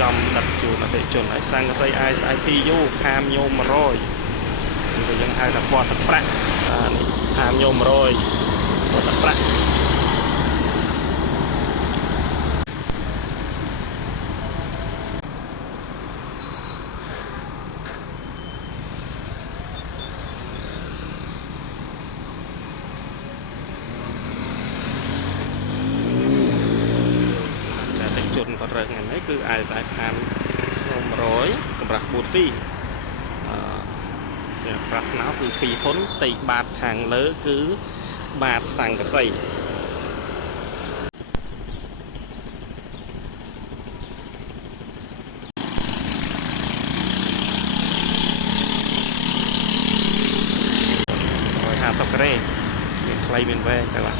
ចំដឹកជូនអតិជនហើយសង្កសី ISIPU ខាមញោម100គឺយើងហៅថាពណ៌ទឹកប្រាក់នេះខាមញោម100ពណ៌ទឹកប្រាក់ជនគាត់រើថ្ងៃនេះគឺ ISI ខាមញោម100កម្រាស់ 4C ប្រាស្នោគឺ2ហ៊ុនផ្ទៃបាតខាងលើគឺបាតសង្កសី150 ការ៉េមានខ្លីមានវែងទៅបាទ